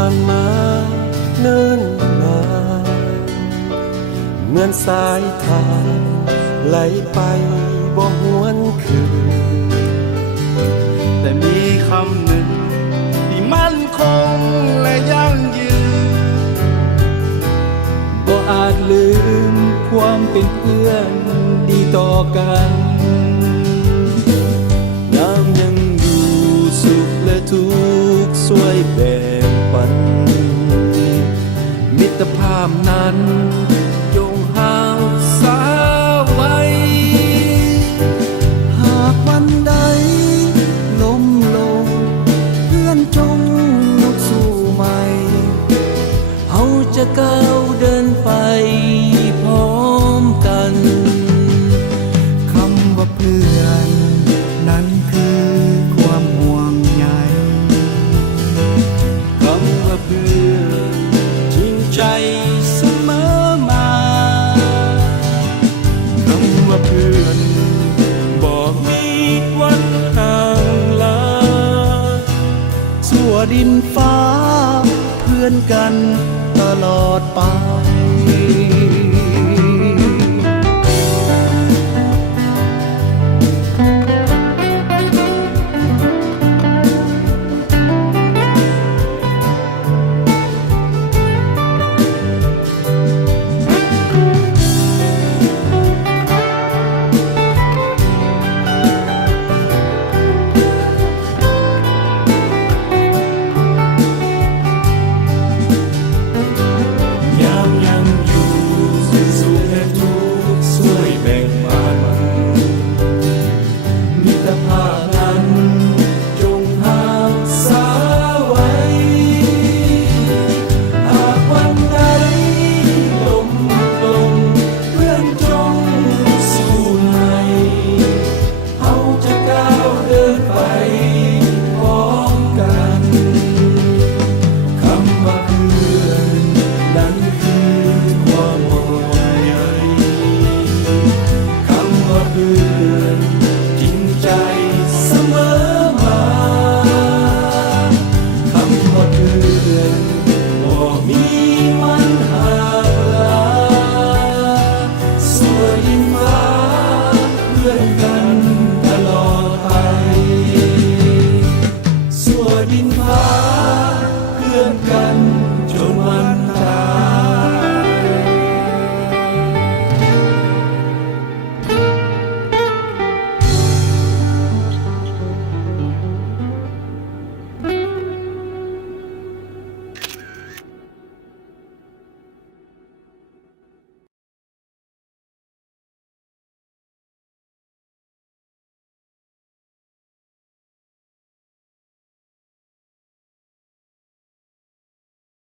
านมาเนิ่นนานเหมือนสายทานไหลไปบ่หวนคืนแต่มีคำหนึ่งที่มั่นคงและยั่งยืนบ่อาจลืมความเป็นเพื่อนดีต่อกันยามยังอยู่สุขและทุกข์ช่วยแบ่งปันมิตรภาพนั้นจงหาสาไว้หากวันใดล้มลงเพื่อนจงลุกสู้ใหม่เฮาจะก้าวเดินไปพร้อมกันคำว่าเพื่อนนั้นคือความห่วงใยคำว่าเพื่อนจริงใจเสมอมาคำว่าเพื่อนบ่มีวันห่างลาชั่วดินฟ้าเพื่อนกันตลอดไป